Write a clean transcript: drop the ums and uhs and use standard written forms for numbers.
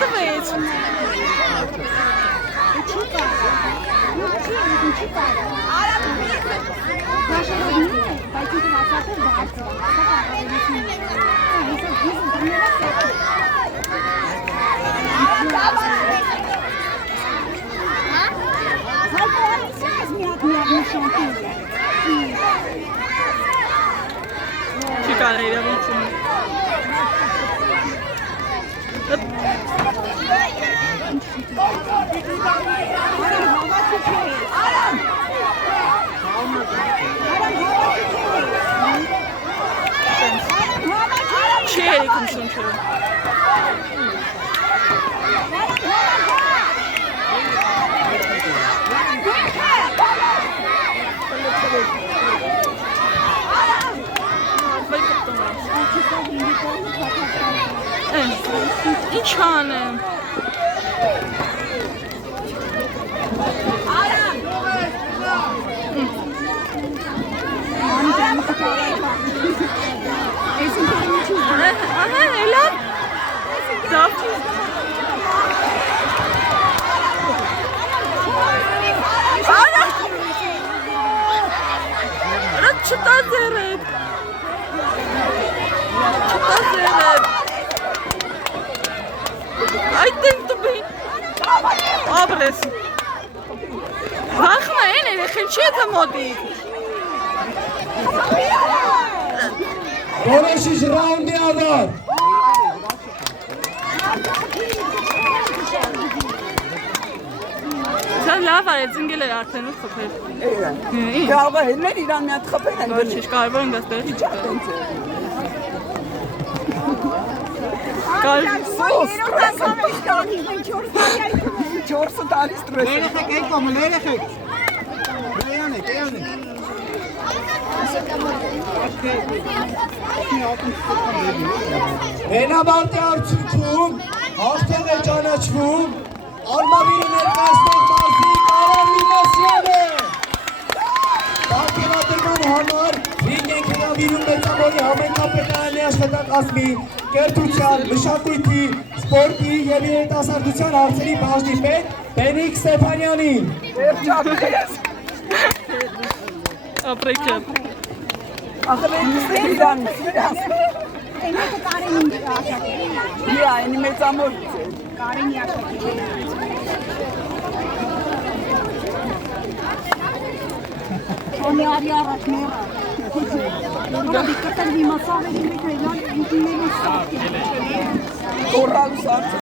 տվեց։ Չի կարել իրավունքություն։ Չի երիքում շունչը։ Ինչ անեմ։ Ահա, էլա։ Դավթի։ Արա։ Արա չտա ձերդ։ Չտա ձերդ։ Այդ դեմ տուբի։ Աբրես։ Վախնա են երեխեն չի էթա մոտի։ Որոշիչ ռաունդի ավար։ Սա լավ արեց, ընգել էր արդեն ու խփեր։ Կարող է հեններ իրան մի հատ խփել են։ Ոչինչ, կարևոր են դաստեղ չի չկա։ Չորսը տարի ստրես։ Երեխեք այդ կոմը, երեխեք։ Երանեք։ Հենաբարտի արդյունքում հաղթող է ճանաչվում Արմավիրը ներկայացնող մարդիկ Արամ Մինասյանը։ Պատկերատրման համար ռինգ ենք հրավիրում Մեծամորի համայնքապետարանի աշխատակազմի, կրթության, մշակույթի, սպորտի և երիտասարդության հարցերի բաժնի պետ Բենիկ Ստեփանյանին։ Վերջապես։ Ապրեքը։ Ախրեքստը իրան սիրած։ Էնիկը Կարենին աշակերտ։ Իա, այնի մեծամորից է։ Կարենի աշակերտ։ Ոմի արի առաջ մորա։ Որը դիկտել դիմացավ էլի մեկ էլան ինքնին սարք։ Կորալ սարք։